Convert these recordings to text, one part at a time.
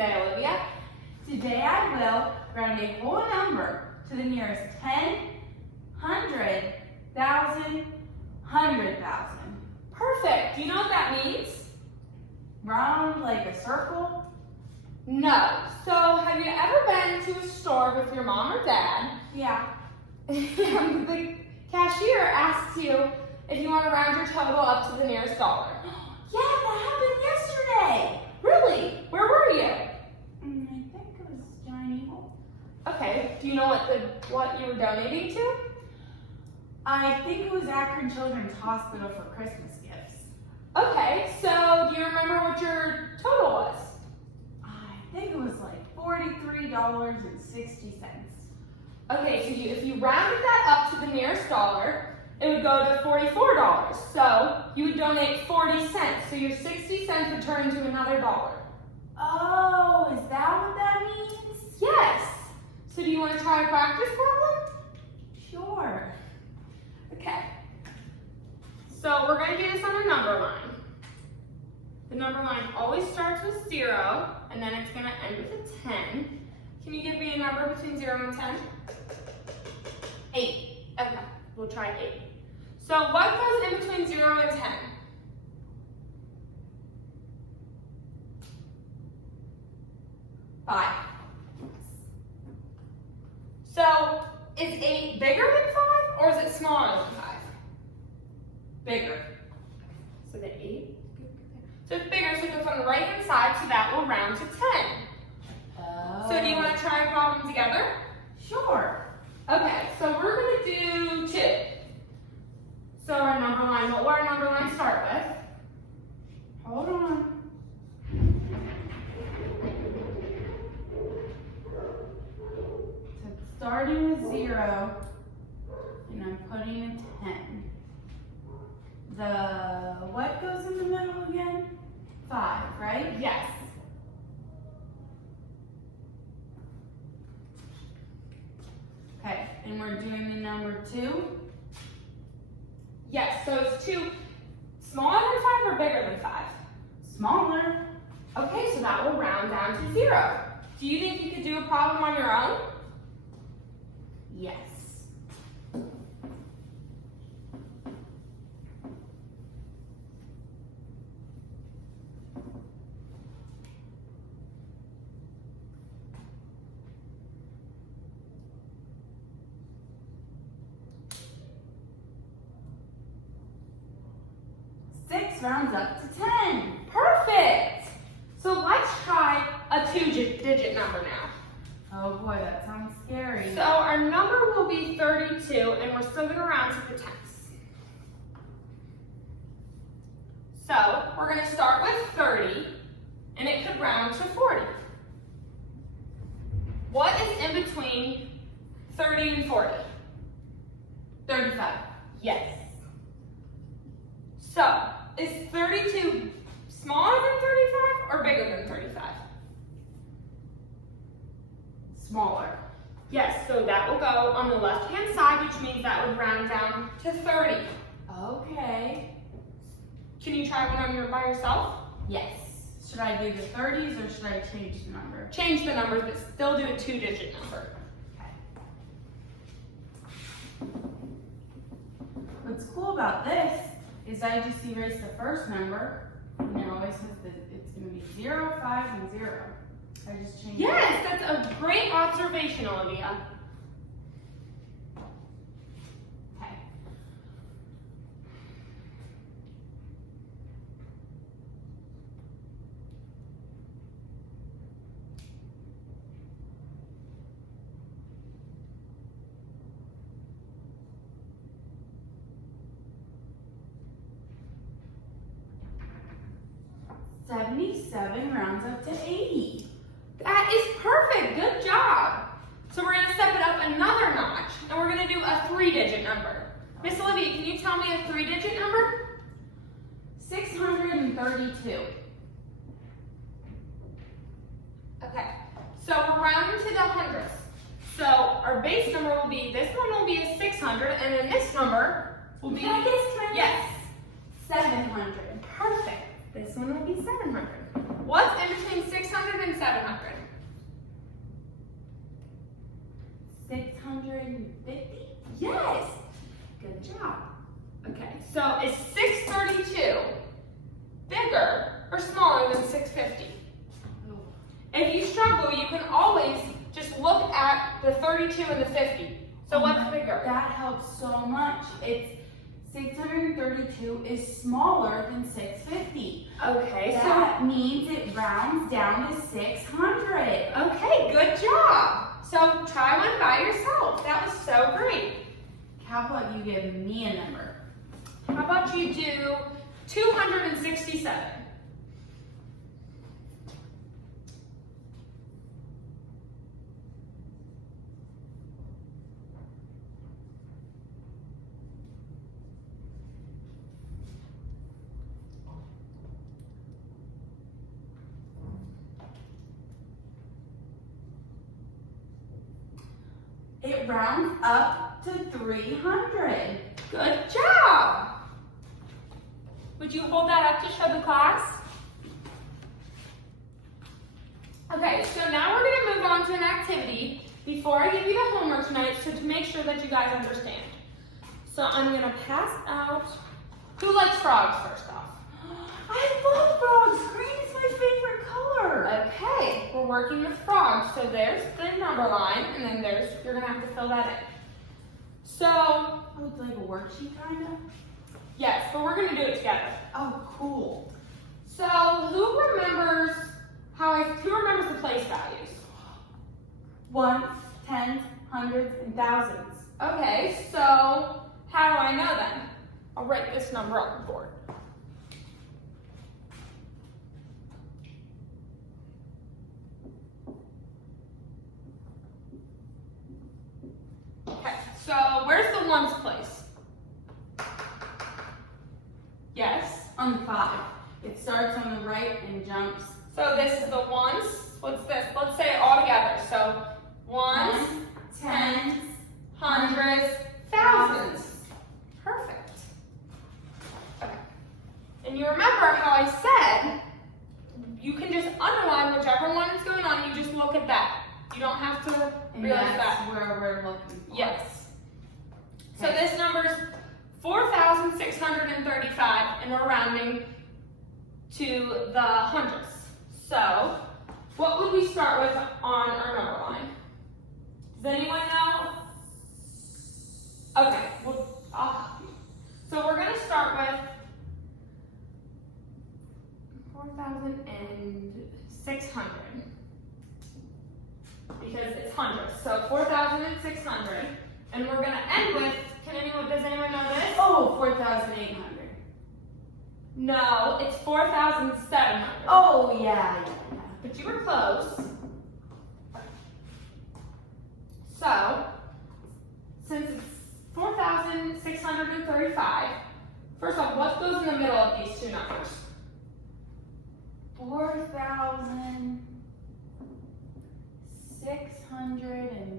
today, Olivia? Today I will round a whole number to the nearest 10, 100, 1,000, 100,000. Perfect. Do you know what that means? Round like a circle? No. So, have you ever been to a store with your mom or dad? Yeah. And the cashier asks you if you want to round your total up to the nearest dollar. Yeah, that happened yesterday. Really? Where were you? I think it was Giant Eagle. Okay. Do you know what you were donating to? I think it was Akron Children's Hospital for Christmas gifts. Okay. So, do you remember what your total was? I think it was like $43.60. Okay. So if you rounded that up to the nearest dollar, it would go to $44. So you would donate 40 cents. So your 60 cents would turn into another dollar. Oh, is that what that means? Yes. So do you want to try a practice problem? Sure. Okay. So we're going to do this on a number line. The number line always starts with 0, and then it's going to end with a 10. Can you give me a number between 0 and 10? 8. Okay, we'll try 8. So what goes in between 0 and 10? Five. So is 8 bigger than 5, or is it smaller than 5? Bigger. So the 8, so it's bigger, so it goes on the right hand side, so that will round to 10. Oh. So do you want to try a problem together? Sure. Okay, so we're going to do 2. So our number line, what will our number line start with? Hold on. So it's starting with 0, and I'm putting a 10. What goes in the middle again? 5, right? Yes. Okay, and we're doing the number 2? Yes, so it's 2 smaller than 5 or bigger than 5? Smaller. Okay, so that will round down to 0. Do you think you could do a problem on your own? Yes. Six rounds up to 10. Perfect! So let's try a 2-digit number now. Oh boy, that sounds scary. So our number will be 32, and we're still going to round to the tenths. So we're going to start with 30, and it could round to 40. What is in between 30 and 40? 35. Yes. So, is 32 smaller than 35 or bigger than 35? Smaller. Yes, so that will go on the left-hand side, which means that would round down to 30. Okay. Can you try one by yourself? Yes. Should I do the 30s or should I change the number? Change the numbers, but still do a 2-digit number. Okay. What's cool about this is I just erase the first number, and it always says that it's going to be 0, 5, and 0. I just changed Yes, that's a great observation, Olivia. Okay. $77 rounds up to 80. That is perfect, good job. So we're gonna step it up another notch, and we're gonna do a 3-digit number. Miss Olivia, can you tell me a 3-digit number? 632. Okay, so we're rounding to the hundredths. So our base number will be, this one will be a 600, and then this number will be, Can I guess? yes, 700. perfect. This one will be 700. What's in between 600 and 700? 650? Yes. Good job. Okay, so is 632 bigger or smaller than 650? If you struggle, you can always just look at the 32 and the 50. So what's bigger? That helps so much. It's 632 is smaller than 650. Okay, That means it rounds down to 600. okay, good job. So try one by yourself. That was so great. How about you give me a number? How about you do 267? It rounds up to 300. Good job. Would you hold that up to show the class? Okay, so now we're going to move on to an activity before I give you the homework tonight, so to make sure that you guys understand. So I'm going to pass out. Who likes frogs first off? I love frogs. Green is my favorite color. Okay, we're working with frogs. So there's the number line, and then you're going to have to fill that in. So, Oh, it's like a worksheet kind of? yes, but we're going to do it together. Oh, cool. So who remembers the place values? Ones, tens, hundreds, and thousands. Okay, so how do I know then? I'll write this number on the board. Okay, so where's the ones place? Yes. On 5. It starts on the right and jumps. So this is the ones. What's this? Let's say it all together. So ones, tens, hundreds, thousands. Perfect. Okay. And you remember how I said you can just underline whichever one is going on. You just look at that. You don't have to And realize that's that. where we're looking for. Yes. So Okay. this number's 4,635, and we're rounding to the hundreds. So what would we start with on our number line? Does anyone know? Okay, well, so we're going to start with 4,600 because it's hundreds. So 4,600, and we're going to end with, does anyone know this? Oh, 4,800. No, it's 4,700. Oh, yeah. But you were close. So, since it's 4,635, first off, what goes in the middle of these two numbers?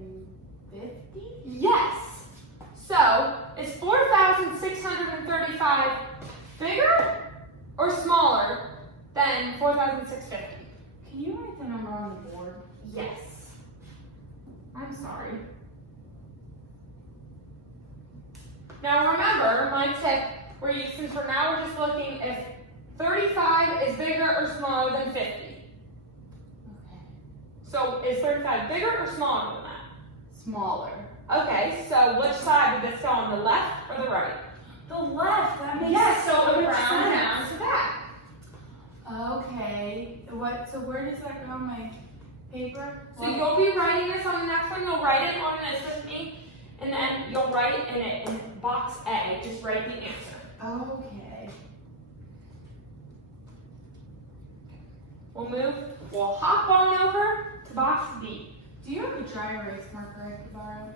4,650? Yes. So, is 4,635 bigger or smaller than 4,650? Can you write the number on the board? Yes. I'm sorry. Now remember, my tip, since for now we're just looking if 35 is bigger or smaller than 50. Okay. So is 35 bigger or smaller than that? Smaller. Okay, so which side would this go on, the left or the right? The left, that makes Yes, so it would much round sense. down to that. Okay. So where does that go on my paper? So you'll be writing this on the next one, you'll write it on this with me, and then you'll write in box A, just write the answer. Okay. We'll hop on over to box B. Do you have a dry erase marker I could borrow?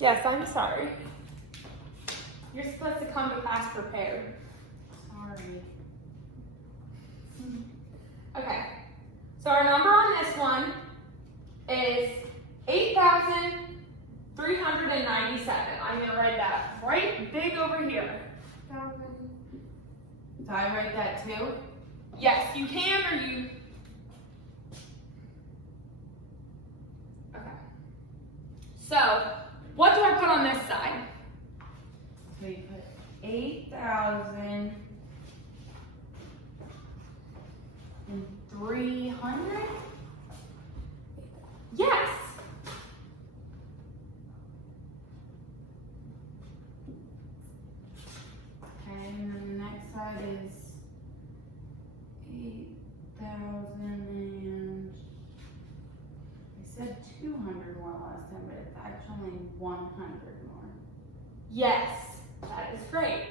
Yes, I'm sorry. You're supposed to come to class prepared. Sorry. Okay, so our number on this one is 8,397. I'm gonna write that right big over here. Do I write that too? Yes, you can, or you. Okay. So, what do I put on this side? So you put 8,300? Yes. Okay, and then the next side is 8,000 and I said 200 more last time, but it's actually 100 more. Yes, that is great.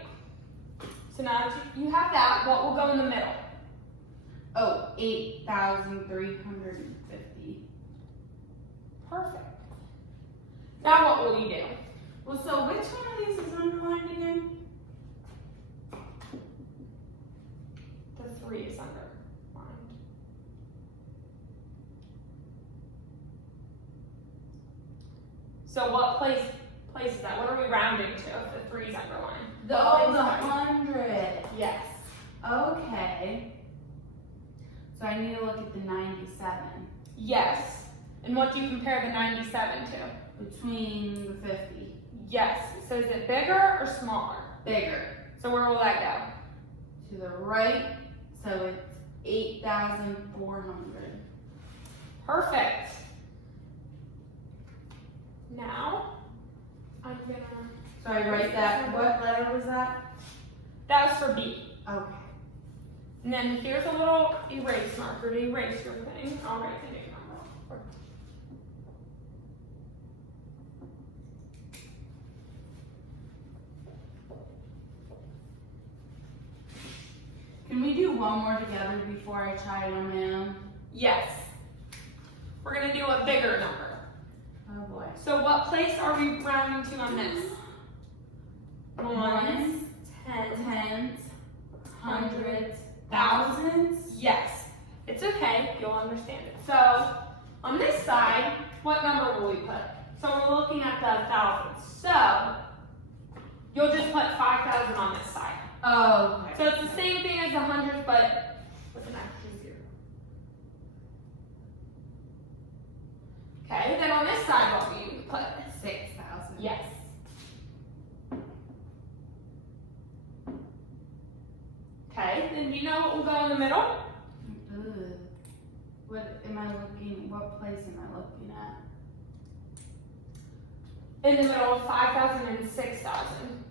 So now that you have that, what will go in the middle? Oh, 8,350. Perfect. Now what will you do? Well, so which one of these is underlined again? The 3 is underlined. So what place is that? What are we rounding to if the 3 is underlined? The What place is 100. Yes. Okay. So I need to look at the 97 Yes. And what do you compare the 97 to? between the 50. Yes. So is it bigger or smaller? Bigger. So where will that go? To the right, so it's 8,400. Perfect. Now, I'm gonna. So I write that. What letter was that? That was for B. Okay. And then here's a little erase marker to erase your thing. I'll write the new number. Can we do one more together before I try it on my own? Yes. We're gonna do a bigger number. Oh boy. So what place are we rounding to on this? Ones, Tens, hundreds, thousands. Yes. It's okay, you'll understand it. So on this side, what number will we put? So we're looking at the thousands. So you'll just put 5,000 on this side. Oh, okay. So it's the same thing as the hundreds, but with an extra 0. Okay, then on this side, what will you put? 6,000. Yes. Okay, then do you know what will go in the middle? Ugh. What am I looking? What place am I looking at? In the middle of 5,000 and 6,000.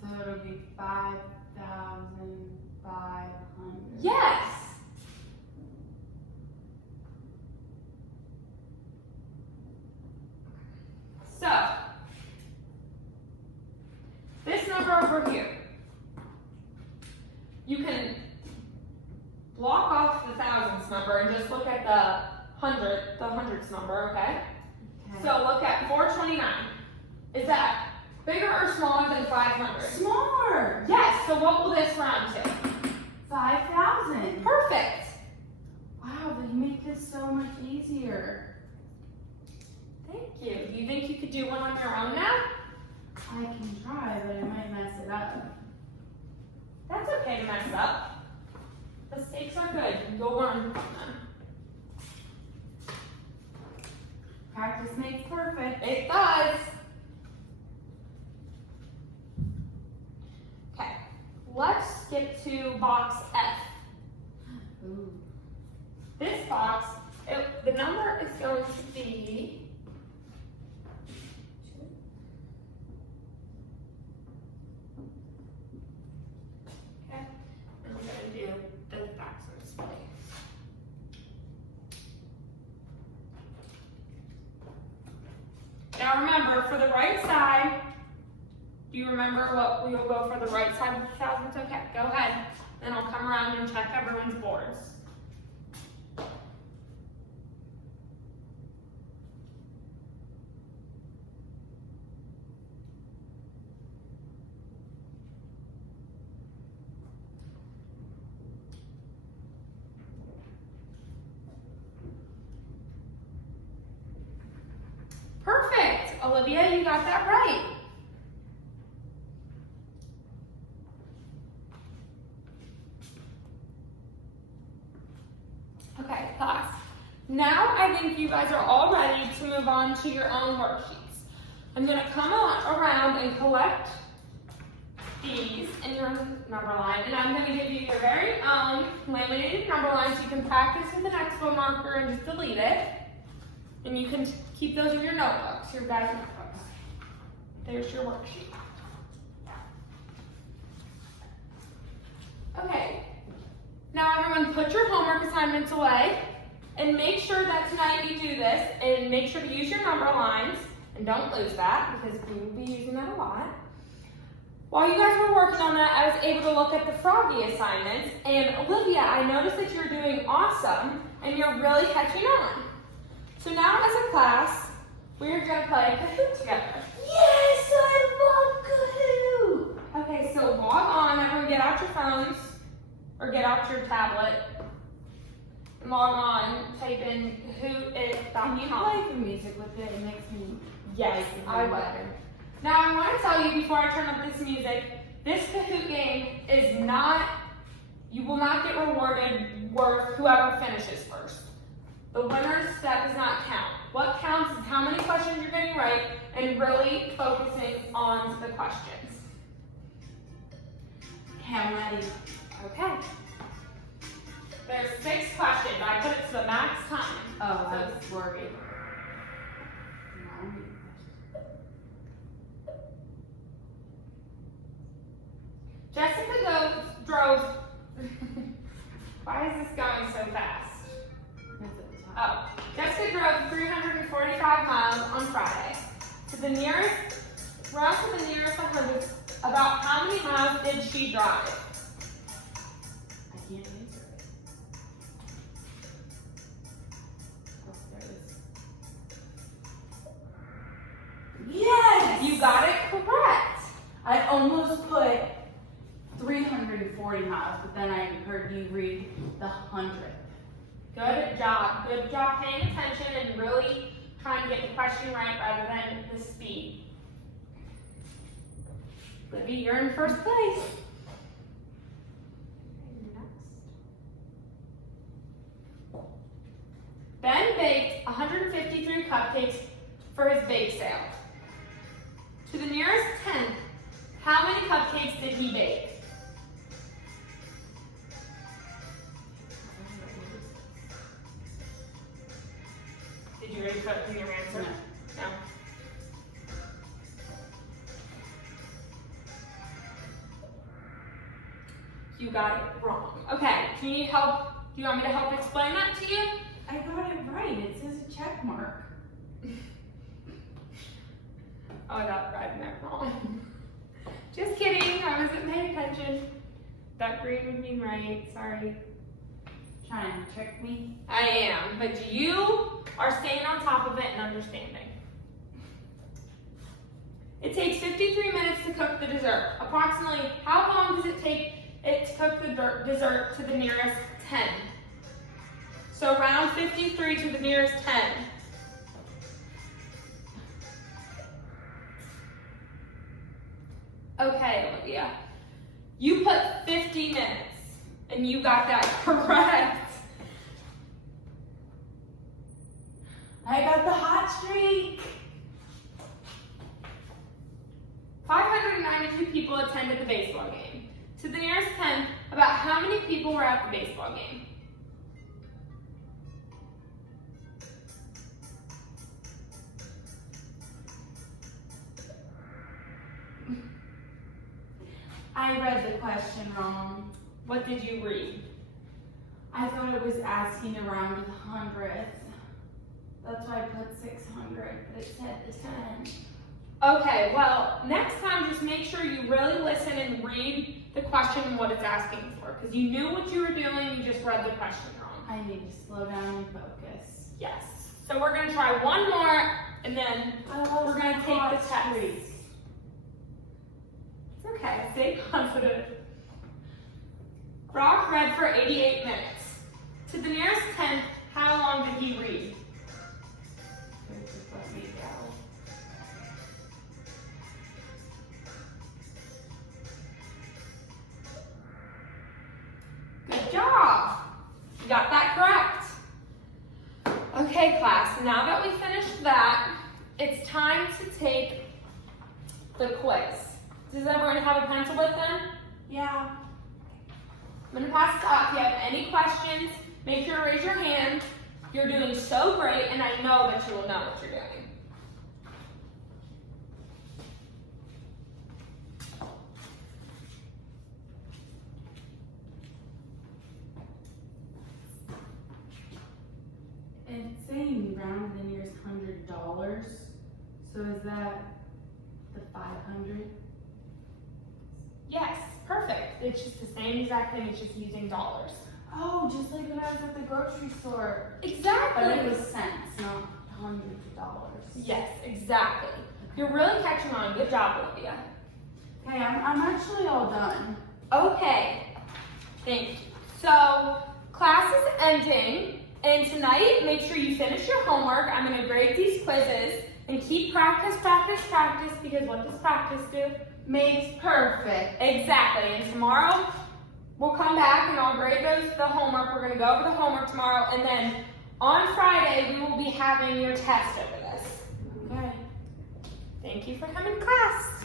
So it'll be 5,500. Yes. So, this number over here, you can block off the thousands number and just look at the hundreds number, okay? Okay. So look at 429. Is that bigger or smaller than 500? Smaller. Yes, so what will this round to? 5,000. Perfect. Wow, but you make this so much easier. Thank you. Do you think you could do one on your own now? I can try, but I might mess it up. That's okay to mess up. Mistakes are good. You'll learn from them. Practice makes perfect. It does. Okay, let's skip to box F. Ooh. This box, the number is going to be okay. And we're going to do the backwards place. Now remember, for the right side, do you remember what we will go for the right side of the thousands? Okay, go ahead. Then I'll come around and check everyone's boards. Perfect, Olivia, you got that right. Now I think you guys are all ready to move on to your own worksheets. I'm gonna come around and collect these in your number line, and I'm gonna give you your very own laminated number line so you can practice with an expo marker and just delete it. And you can keep those in your notebooks, your guys' notebooks. There's your worksheet. Okay, now everyone put your homework assignments away and make sure that tonight you do this and make sure to use your number lines and don't lose that because we will be using that a lot. While you guys were working on that, I was able to look at the Froggy assignments, and Olivia, I noticed that you're doing awesome and you're really catching on. So now as a class, we're gonna play Kahoot together. Yes, I love Kahoot! Okay, so log on, everyone get out your phones, or get out your tablet, and log on, type in Can you kahootit.com. play the music with it? It makes me Yes, I will. Now I want to tell you before I turn up this music, this Kahoot game is not, you will not get rewarded worth whoever finishes first. The winner's step does not count. What counts is how many questions you're getting right and really focusing on the questions. Okay, I'm ready. Okay. There's 6 questions. I put it to the max time. Oh, I was worried. Jessica drove. Why is this going so fast? Oh, Jessica drove 345 miles on Friday. To the nearest, round to the nearest 100. About how many miles did she drive? I can't answer it. Oh, there it is. Yes! You got it correct. I almost put 340 miles, but then I heard you read the 100. Good job. Good job paying attention and really trying to get the question right rather than the speed. Libby, you're in first place. Ben baked 153 cupcakes for his bake sale. To the nearest 10, how many cupcakes did he bake? Did you already put in your answer? No. You got it wrong. Okay, do you need help? Do you want me to help explain that to you? I got it right. It says a check mark. Oh, I got read that wrong. Just kidding, I wasn't paying attention. That green would mean right, sorry. Trying to trick me. I am, but you are staying on top of it and understanding. It takes 53 minutes to cook the dessert. Approximately how long does it take it to cook the dessert to the nearest 10? So round 53 to the nearest 10. Okay, Olivia. You put 50 minutes, and you got that correct. I got the hot streak. 592 people attended the baseball game. To the nearest 10, about how many people were at the baseball game? I read the question wrong. What did you read? I thought it was asking around the 100th. That's why I put 600, but it said the 10. Okay, well, next time just make sure you really listen and read the question and what it's asking for, because you knew what you were doing, you just read the question wrong. I need to slow down and focus. Yes. So we're gonna try one more, and then we're gonna take the hot test. streak. It's okay, stay positive. Brock read for 88 minutes. To the nearest 10, how long did he read? Just let me go. Good job. You got that correct. now that we finished that, it's time to take the quiz. Does everyone have a pencil with them? Yeah. I'm gonna pass it up. If you have any questions, make sure to raise your hand. You're doing so great, and I know that you will know what you're doing. It's saying round the nearest $100. So is that the 500? Yes, perfect. It's just the same exact thing, it's just using dollars. Oh, just like when I was at the grocery store. Exactly. But it was cents, not hundreds of dollars. Yes, exactly. You're really catching on. Good job, Olivia. Okay, I'm actually all done. Okay, thank you. So, class is ending, and tonight, make sure you finish your homework. I'm gonna grade these quizzes, and keep practice, because what does practice do? Makes perfect. Exactly, and tomorrow, we'll come back and I'll grade the homework. We're gonna go over the homework tomorrow, and then on Friday, we will be having your test over this. Okay. Thank you for coming to class.